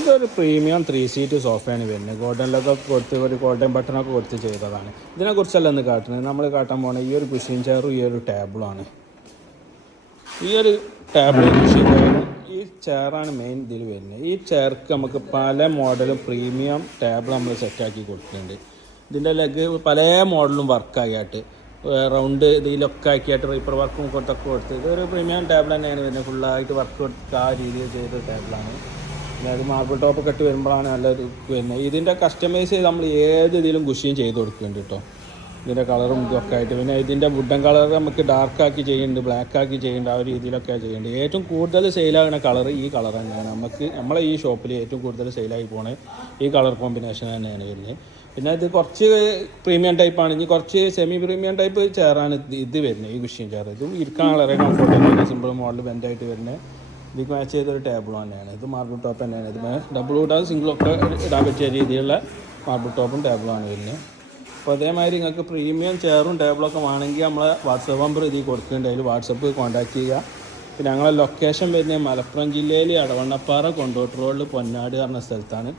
ഇതൊരു premium 3 seat സോഫയാണ് വരുന്നത്. ഗോൾഡനിലൊക്കെ കൊടുത്ത് ഒരു ഗോൾഡൻ ബട്ടണൊക്കെ കൊടുത്ത് ചെയ്തതാണ്. ഇതിനെക്കുറിച്ചല്ല ഇന്ന് കാട്ടുന്നത്. നമ്മൾ കാട്ടാൻ പോകുന്ന ഈ ഒരു കുഷ്യൻ ചെയറും ഈ ഒരു ടേബിളാണ്. ഈ ഒരു ടേബിൾ കുഷ്യൻ ചെയറും ഈ ചെയറാണ് മെയിൻ ഇതിൽ വരുന്നത്. ഈ ചെയർക്ക് നമുക്ക് പല മോഡലും പ്രീമിയം ടേബിൾ നമ്മൾ സെറ്റാക്കി കൊടുക്കുന്നുണ്ട്. ഇതിൻ്റെ ലെഗ് പല മോഡലും വർക്കാക്കിയിട്ട് റൗണ്ട് ഇതിലൊക്കെ ആക്കിയിട്ട് റീപ്പർ വർക്കും കൊടുത്തൊക്കെ കൊടുത്ത് ഇതൊരു പ്രീമിയം ടേബിൾ തന്നെയാണ് വരുന്നത്. ഫുള്ളായിട്ട് വർക്ക് കൊടുത്ത് ആ രീതിയിൽ ചെയ്ത ടേബിളാണ്. പിന്നെ അത് മാർബിൾ ടോപ്പൊക്കെ ഇട്ട് വരുമ്പോഴാണ് നല്ലൊരു വരുന്നത്. ഇതിൻ്റെ കസ്റ്റമൈസ് ചെയ്ത് നമ്മൾ ഏത് ഇതിലും കുഷ്യൻ ചെയ്ത് കൊടുക്കുന്നുണ്ട് കേട്ടോ. ഇതിൻ്റെ കളറും ഇതൊക്കെ ആയിട്ട്. പിന്നെ ഇതിൻ്റെ വുഡൻ കളർ നമുക്ക് ഡാർക്കാക്കി ചെയ്യുന്നുണ്ട്, ബ്ലാക്കാക്കി ചെയ്യുന്നുണ്ട്, ആ ഒരു രീതിയിലൊക്കെ ചെയ്യുന്നുണ്ട്. ഏറ്റവും കൂടുതൽ സെയിലാകുന്ന കളർ ഈ കളർ തന്നെയാണ്. നമ്മളെ ഈ ഷോപ്പിൽ ഏറ്റവും കൂടുതൽ സെയിലായി പോണത് ഈ കളർ കോമ്പിനേഷൻ തന്നെയാണ് വരുന്നത്. പിന്നെ ഇത് കുറച്ച് പ്രീമിയം ടൈപ്പാണ്. ഇനി കുറച്ച് സെമി പ്രീമിയം ടൈപ്പ് ചെയറാണ് ഇത് വരുന്നത്. ഈ കുഷ്യൻ ചെയർ ഇതും ഇരിക്കാൻ വളരെ കംഫർട്ടബിൾ സിമ്പിൾ മോഡൽ ബെൻഡായിട്ട് വരുന്നത്. ഇതിക്ക് മാച്ച് ചെയ്തൊരു ടേബിൾ തന്നെയാണ്. ഇത് മാർബിൾ ടോപ്പ് തന്നെയാണ്. ഇത് ഡബിൾ ഇടാൻ സിംഗിളൊക്കെ ഇടാൻ പറ്റിയ രീതിയിലുള്ള മാർബിൾ ടോപ്പും ടേബിളാണ് വരുന്നത്. അപ്പോൾ അതേമാതിരി നിങ്ങൾക്ക് പ്രീമിയം ചെയറും ടേബിളൊക്കെ വേണമെങ്കിൽ നമ്മളെ വാട്സപ്പ് നമ്പർ ഇതിൽ കൊടുക്കുന്നുണ്ട്. അതിൽ വാട്സപ്പ് കോൺടാക്ട് ചെയ്യുക. പിന്നെ ഞങ്ങളെ ലൊക്കേഷൻ വരുന്നത് മലപ്പുറം ജില്ലയിൽ അടവണ്ണപ്പാറ കൊണ്ടോട്ട് റോഡിൽ പൊന്നാട് പറഞ്ഞ സ്ഥലത്താണ്.